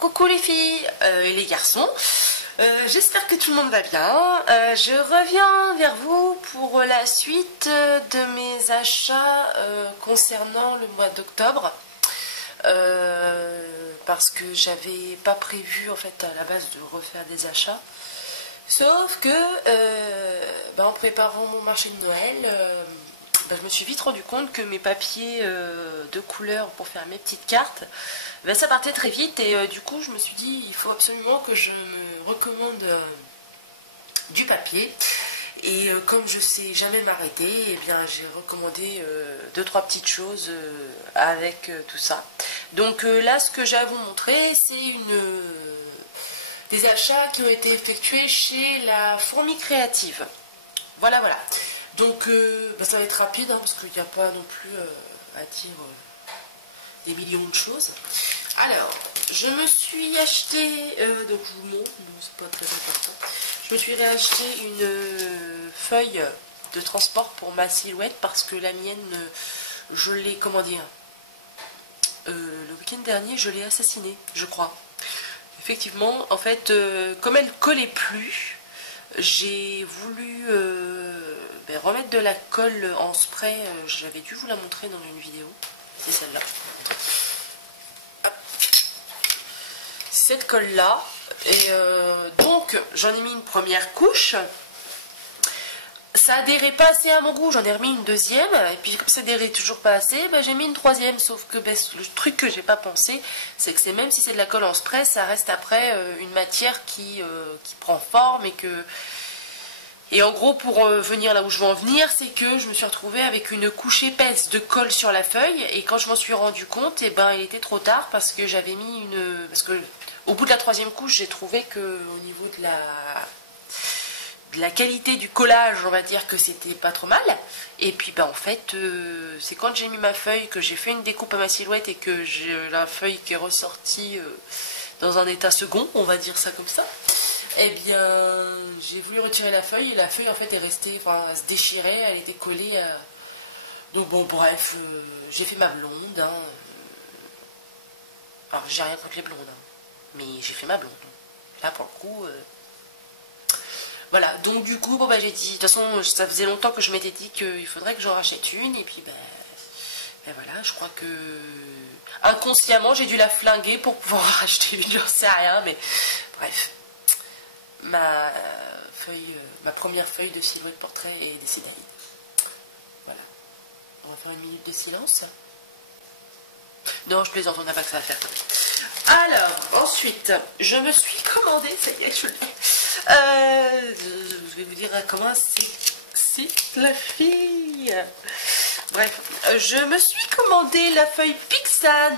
Coucou les filles et les garçons, j'espère que tout le monde va bien. Je reviens vers vous pour la suite de mes achats concernant le mois d'octobre. Parce que j'avais pas prévu en fait à la base de refaire des achats. Sauf que en préparant mon marché de Noël, je me suis vite rendu compte que mes papiers de couleur pour faire mes petites cartes, ça partait très vite et du coup je me suis dit il faut absolument que je me recommande du papier. Et comme je sais jamais m'arrêter, eh bien j'ai recommandé 2-3 petites choses avec tout ça. Donc là ce que j'ai à vous montrer c'est des achats qui ont été effectués chez la Fourmi Créative. Voilà. Donc ça va être rapide parce qu'il n'y a pas non plus à dire des millions de choses. Alors, je me suis acheté, donc je vous montre, c'est pas très important. Je me suis réacheté une feuille de transport pour ma silhouette parce que la mienne, je l'ai, le week-end dernier, je l'ai assassinée, je crois. Effectivement, en fait, comme elle collait plus, j'ai voulu remettre de la colle en spray. J'avais dû vous la montrer dans une vidéo. C'est celle-là. Cette colle-là. Et donc, j'en ai mis une première couche. Ça adhérait pas assez à mon goût, j'en ai remis une deuxième, et puis comme ça adhérait toujours pas assez, j'ai mis une troisième, sauf que le truc que j'ai pas pensé, c'est que même si c'est de la colle en spray, ça reste après une matière qui prend forme et en gros pour venir là où je veux en venir, c'est que je me suis retrouvée avec une couche épaisse de colle sur la feuille, et quand je m'en suis rendu compte, il était trop tard parce que j'avais mis parce que au bout de la troisième couche, j'ai trouvé que au niveau de la qualité du collage, on va dire que c'était pas trop mal. Et puis en fait c'est quand j'ai mis ma feuille que j'ai fait une découpe à ma silhouette et que j'ai la feuille qui est ressortie dans un état second, on va dire ça comme ça. Eh bien j'ai voulu retirer la feuille et la feuille en fait est restée, elle se déchirait, elle était collée à... Donc bon bref, j'ai fait ma blonde alors j'ai rien contre les blondes mais j'ai fait ma blonde là pour le coup. Voilà, donc du coup, j'ai dit, de toute façon, ça faisait longtemps que je m'étais dit qu'il faudrait que j'en rachète une, et puis voilà, je crois que inconsciemment, j'ai dû la flinguer pour pouvoir en racheter une, j'en sais rien, mais bref. Ma première feuille de silhouette portrait est décidée. Voilà. On va faire une minute de silence. Non, je plaisante, on n'a pas que ça à faire. Alors, ensuite, je me suis commandé, ça y est, je l'ai. Je vais vous dire comment c'est la fille. Bref, je me suis commandé la feuille Pixan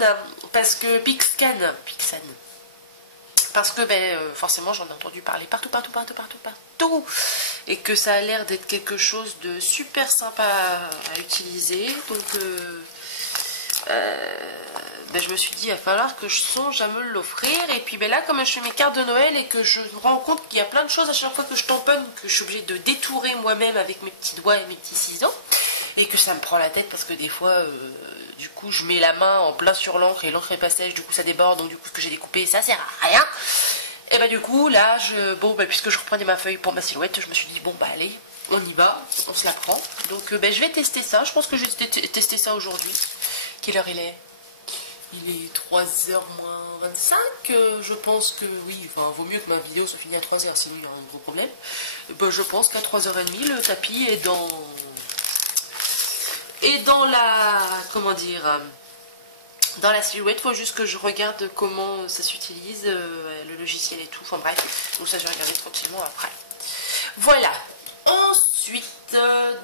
parce que Pixcan, parce que forcément j'en ai entendu parler partout et que ça a l'air d'être quelque chose de super sympa à utiliser. Donc je me suis dit, il va falloir que je songe à me l'offrir. Et puis là, comme je fais mes cartes de Noël et que je me rends compte qu'il y a plein de choses à chaque fois que je tamponne, que je suis obligée de détourer moi-même avec mes petits doigts et mes petits ciseaux, et que ça me prend la tête parce que des fois, du coup, je mets la main en plein sur l'encre et l'encre est pas sèche, du coup ça déborde, donc du coup ce que j'ai découpé, ça sert à rien. Et du coup, là, puisque je reprenais ma feuille pour ma silhouette, je me suis dit, allez, on y va, on se la prend. Donc je vais tester ça, je pense que je vais tester ça aujourd'hui. Quelle heure il est ? Il est 3h moins 25, je pense que oui, vaut mieux que ma vidéo soit finie à 3h, sinon il y aura un gros problème. Je pense qu'à 3h30, le tapis est dans la, dans la silhouette. Il faut juste que je regarde comment ça s'utilise, le logiciel et tout, bref, donc ça je vais regarder tranquillement après. Voilà. Ensuite,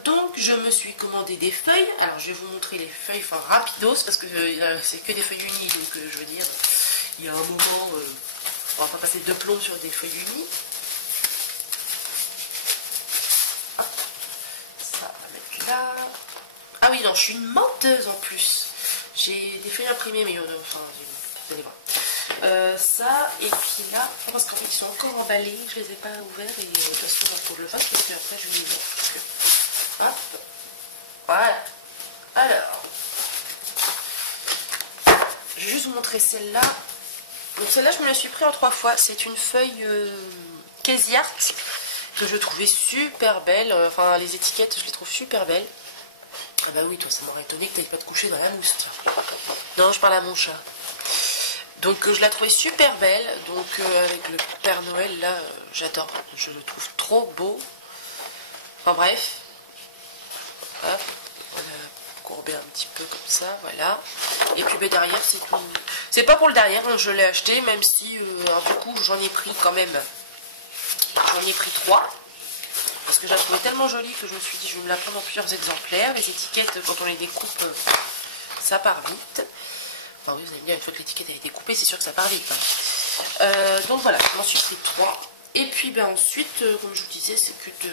donc je me suis commandé des feuilles. Alors je vais vous montrer les feuilles, rapidos, parce que c'est que des feuilles unies, donc je veux dire, il y a un moment, on va pas passer de plomb sur des feuilles unies. Hop, ça on va mettre là. Ah oui, non, je suis une menteuse en plus. J'ai des feuilles imprimées, mais vous allez voir. Ça, et puis là, parce qu'en fait ils sont encore emballés, je les ai pas ouverts et de toute façon il faut que je le fasse parce que après je les ouvre. Hop, voilà. Alors, je vais juste vous montrer celle-là. Donc celle-là, je me la suis pris en 3 fois. C'est une feuille Casey Art que je trouvais super belle. Enfin, les étiquettes, je les trouve super belles. Ah bah oui, toi, ça m'aurait étonné que tu n'ailles pas te coucher dans la mousse. Tiens. Non, je parle à mon chat. Donc je la trouvais super belle. Donc avec le Père Noël, là, j'adore. Je le trouve trop beau. Enfin bref. Hop, on a courbé un petit peu comme ça, voilà. Et puis ben, derrière, c'est tout. C'est pas pour le derrière, hein, je l'ai acheté, même si du coup j'en ai pris quand même. J'en ai pris 3. Parce que je la trouvais tellement jolie que je me suis dit je vais me la prendre en plusieurs exemplaires. Les étiquettes, quand on les découpe, ça part vite. Enfin oui, vous allez me dire, une fois que l'étiquette a été coupée, c'est sûr que ça part vite. Hein. Donc voilà, je m'en suis pris 3. Et puis ben ensuite, comme je vous disais, c'est que de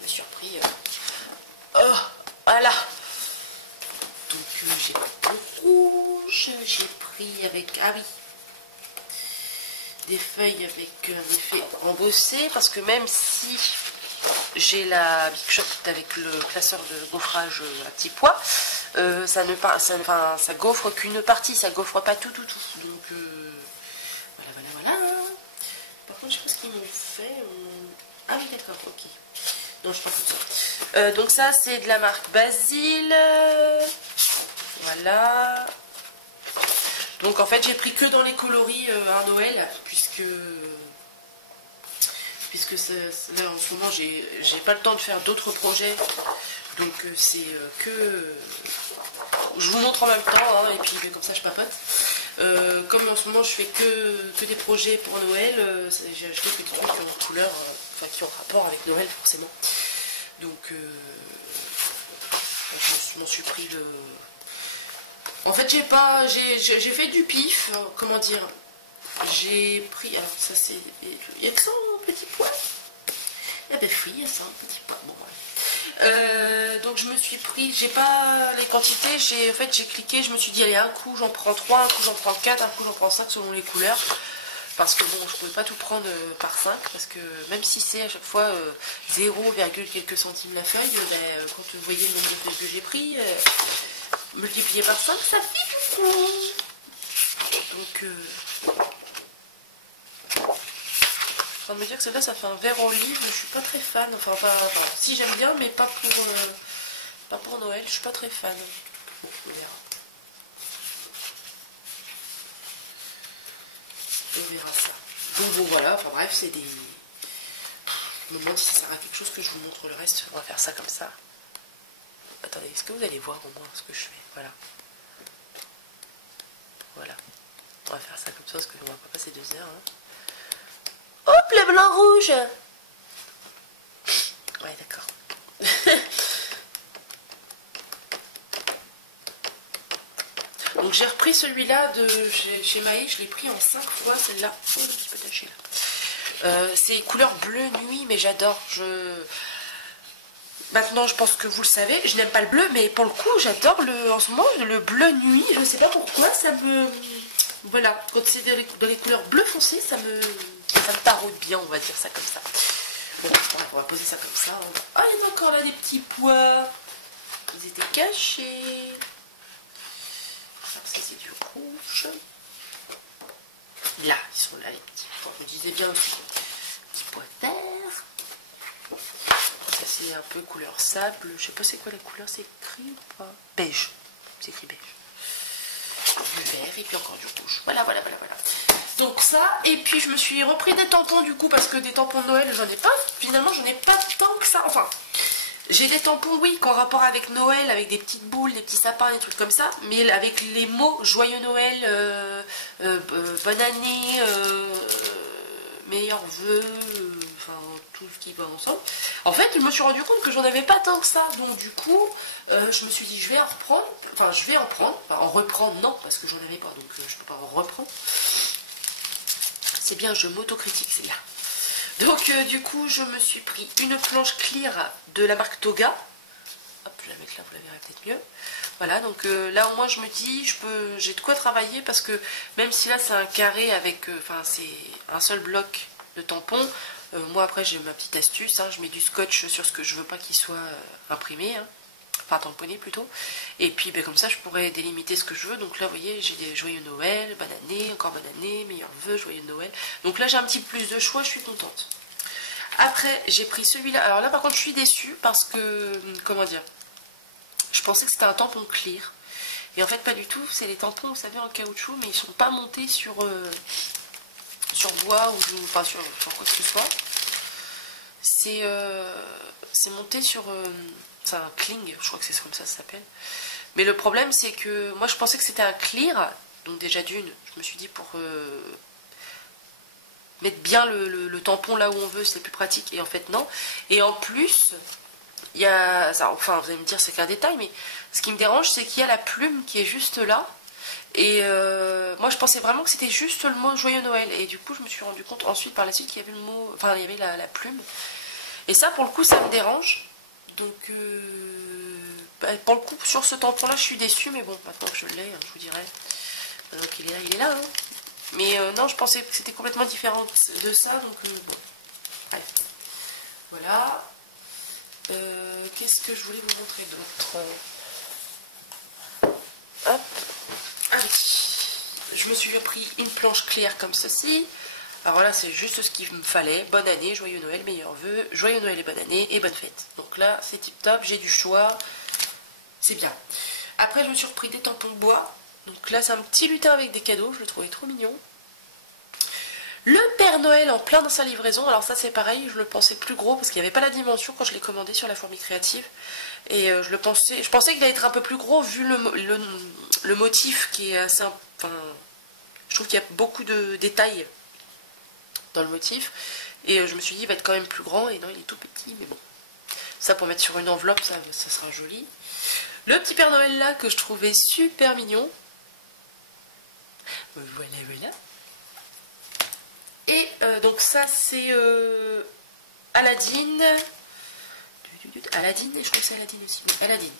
la surprise. Oh, voilà. Donc j'ai pris le rouge, j'ai pris avec, ah oui, des feuilles avec un effet embossé, parce que même si j'ai la Big Shot avec le classeur de gaufrage à petits pois, ça gaufre qu'une partie, ça gaufre pas tout. Donc voilà. Par contre, je sais pas ce qu'ils m'ont fait. Ah oui, d'accord, ok. Non, je prends tout ça. Donc ça, c'est de la marque Basile. Voilà. Donc en fait, j'ai pris que dans les coloris à Noël, puisque là, en ce moment, j'ai pas le temps de faire d'autres projets. Donc c'est que... Je vous montre en même temps, hein, et puis comme ça, je papote. Comme en ce moment, je fais que des projets pour Noël, j'ai acheté que des trucs en couleur, qui ont rapport avec Noël, forcément. Donc, je m'en suis pris le... En fait, j'ai fait du pif, comment dire. J'ai pris... Alors, ça, c'est... Il y a que ça, un petit pois. Eh ben, oui, il y a ça, un petit pois. Bon, voilà. Donc, je me suis pris... J'ai pas les quantités. En fait, j'ai cliqué. Je me suis dit, allez, un coup, j'en prends 3, un coup, j'en prends 4, un coup, j'en prends 5 selon les couleurs. Parce que bon, je ne pouvais pas tout prendre par 5, parce que même si c'est à chaque fois 0, quelques centimes la feuille, quand vous voyez le nombre de feuilles que j'ai pris, multiplié par 5, ça fait beaucoup. Donc, je suis en train de me dire que celle-là, ça fait un vert olive, je suis pas très fan. Enfin, si j'aime bien, mais pas pour Noël, je suis pas très fan. Bon, on verra. On verra ça. Donc bon voilà, enfin bref, c'est des... Je me demande si ça sert à quelque chose que je vous montre le reste. On va faire ça comme ça. Attendez, est-ce que vous allez voir au moins ce que je fais? Voilà. Voilà. On va faire ça comme ça parce qu'on va pas passer 2 heures. Hein. Hop, le blanc rouge. Ouais, d'accord. Donc j'ai repris celui-là de chez Maï, je l'ai pris en 5 fois, celle-là. Oh, un petit peu taché là. C'est couleur bleu nuit, mais j'adore. Maintenant, je pense que vous le savez, je n'aime pas le bleu, mais pour le coup, j'adore en ce moment le bleu nuit. Je ne sais pas pourquoi, ça me... Voilà, quand c'est dans les couleurs bleu foncé, ça me taraude bien, on va dire ça comme ça. Bon, on va poser ça comme ça. Ah, il y en a encore là des petits pois. Ils étaient cachés. Ça, c'est du rouge. Là, ils sont là, les petits pois. Je me disais bien aussi. Petits pois terre. Ça, c'est un peu couleur sable. Je sais pas c'est quoi la couleur, c'est écrit ou pas? Beige. C'est écrit beige. Du vert et puis encore du rouge. Voilà. Donc ça, et puis je me suis repris des tampons du coup, parce que des tampons de Noël, j'en ai pas. Finalement, j'en ai pas tant que ça. Enfin, j'ai des tampons, oui, qu'en rapport avec Noël, avec des petites boules, des petits sapins, des trucs comme ça, mais avec les mots Joyeux Noël, bonne année, meilleurs vœux, enfin tout ce qui va ensemble. En fait, je me suis rendu compte que j'en avais pas tant que ça, donc du coup, je me suis dit je vais en reprendre, en reprendre non, parce que j'en avais pas, donc je peux pas en reprendre. C'est bien, je m'autocritique, c'est bien. Donc du coup, je me suis pris une planche clear de la marque Toga. Hop, je vais la mettre là, vous la verrez peut-être mieux. Voilà, donc là au moins je me dis, j'ai de quoi travailler, parce que même si là c'est un carré avec, c'est un seul bloc de tampons, moi après j'ai ma petite astuce, hein, je mets du scotch sur ce que je veux pas qu'il soit imprimé. Hein. enfin tamponner plutôt. Et puis ben, comme ça je pourrais délimiter ce que je veux. Donc là vous voyez j'ai des joyeux Noël, bonne année, encore bonne année, meilleurs vœux, joyeux Noël. Donc là j'ai un petit peu plus de choix, je suis contente. Après j'ai pris celui-là. Alors là par contre je suis déçue parce que, comment dire, je pensais que c'était un tampon clear. Et en fait pas du tout, c'est les tampons vous savez en caoutchouc mais ils sont pas montés sur bois ou enfin sur quoi que ce soit. C'est monté sur c'est un cling, je crois que c'est comme ça s'appelle. Mais le problème c'est que moi je pensais que c'était un clear, donc déjà d'une, je me suis dit pour mettre bien le tampon là où on veut c'est plus pratique, et en fait non. Et en plus il y a ça, enfin vous allez me dire c'est qu'un détail, mais ce qui me dérange c'est qu'il y a la plume qui est juste là. Et moi je pensais vraiment que c'était juste le mot joyeux Noël, et du coup je me suis rendu compte ensuite par la suite qu'il y avait le mot, enfin il y avait la plume, et ça pour le coup ça me dérange. Donc bah, pour le coup sur ce tampon là je suis déçue, mais bon maintenant que je l'ai je vous dirai, maintenant qu'il est là hein. Mais non, je pensais que c'était complètement différent de ça, donc bon allez. Voilà. Qu'est-ce que je voulais vous montrer d'autre? Hop. Ah oui, je me suis pris une planche claire comme ceci. Alors là c'est juste ce qu'il me fallait. Bonne année, joyeux Noël, meilleurs vœux, joyeux Noël et bonne année et bonne fête. Donc là c'est tip top, j'ai du choix, c'est bien. Après je me suis repris des tampons de bois. Donc là c'est un petit lutin avec des cadeaux, je le trouvais trop mignon. Le Père Noël en plein dans sa livraison. Alors ça c'est pareil, je le pensais plus gros parce qu'il n'y avait pas la dimension quand je l'ai commandé sur la Fourmi Créative. Et je pensais qu'il allait être un peu plus gros vu le motif qui est assez... Enfin, je trouve qu'il y a beaucoup de détails dans le motif. Et je me suis dit il va être quand même plus grand, et non il est tout petit, mais bon. Ça pour mettre sur une enveloppe, ça sera joli. Le petit Père Noël là que je trouvais super mignon. Voilà, voilà. Et donc ça c'est Aladdin. Aladdin, je crois que c'est Aladdin aussi. Oui, Aladdin.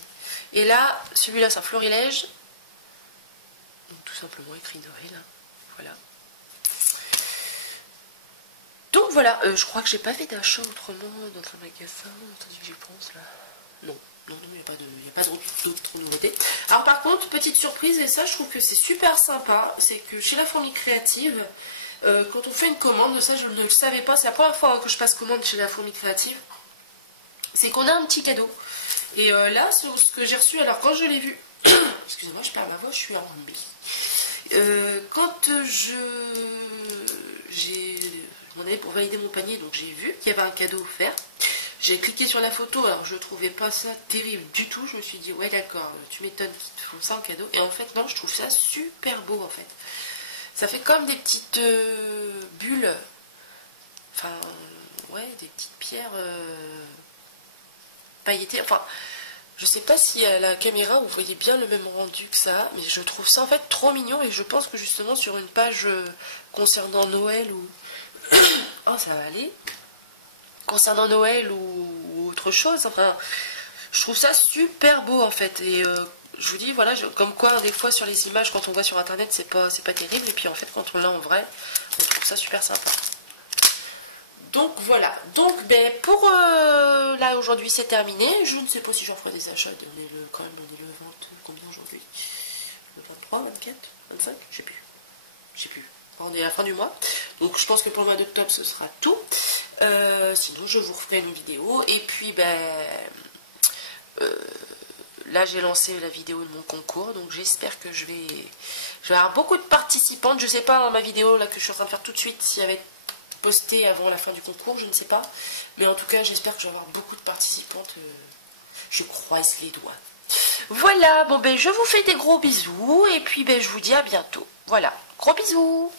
Et là, celui-là c'est un florilège. Donc tout simplement écrit Noël. Voilà. Donc voilà, je crois que j'ai pas fait d'achat autrement dans un magasin. Attendez que j'y pense là. Non, il n'y a pas d'autres nouveautés. Alors par contre, petite surprise, et ça je trouve que c'est super sympa, c'est que chez la Fourmi Créative, quand on fait une commande, ça je ne le savais pas, c'est la première fois que je passe commande chez la Fourmi Créative, c'est qu'on a un petit cadeau. Et là, ce que j'ai reçu, alors quand je l'ai vu, excusez-moi, je perds ma voix, je suis enrobée. Quand j'ai demandé pour valider mon panier, donc j'ai vu qu'il y avait un cadeau offert. J'ai cliqué sur la photo, alors je trouvais pas ça terrible du tout. Je me suis dit ouais d'accord, tu m'étonnes qu'ils te font ça en cadeau. Et en fait non, je trouve ça super beau en fait. Ça fait comme des petites bulles, enfin ouais, des petites pierres pailletées. Enfin, je sais pas si à la caméra vous voyez bien le même rendu que ça, mais je trouve ça en fait trop mignon, et je pense que justement sur une page concernant Noël ou oh ça va aller, concernant Noël ou autre chose, enfin je trouve ça super beau en fait. Et je vous dis voilà, comme quoi des fois sur les images quand on voit sur internet c'est pas terrible, et puis en fait quand on l'a en vrai on trouve ça super sympa. Donc voilà, donc ben pour là aujourd'hui c'est terminé. Je ne sais pas si j'en ferai des achats, on est le 20 combien aujourd'hui, le 23, 24, 25, je sais plus. On est à la fin du mois, donc je pense que pour le mois d'octobre ce sera tout. Sinon je vous referai une vidéo. Et puis ben là j'ai lancé la vidéo de mon concours, donc j'espère que je vais avoir beaucoup de participantes. Je sais pas dans ma vidéo là que je suis en train de faire tout de suite si elle va être postée avant la fin du concours, je ne sais pas, mais en tout cas j'espère que je vais avoir beaucoup de participantes. Je croise les doigts. Voilà, bon ben je vous fais des gros bisous, et puis ben je vous dis à bientôt. Voilà, gros bisous.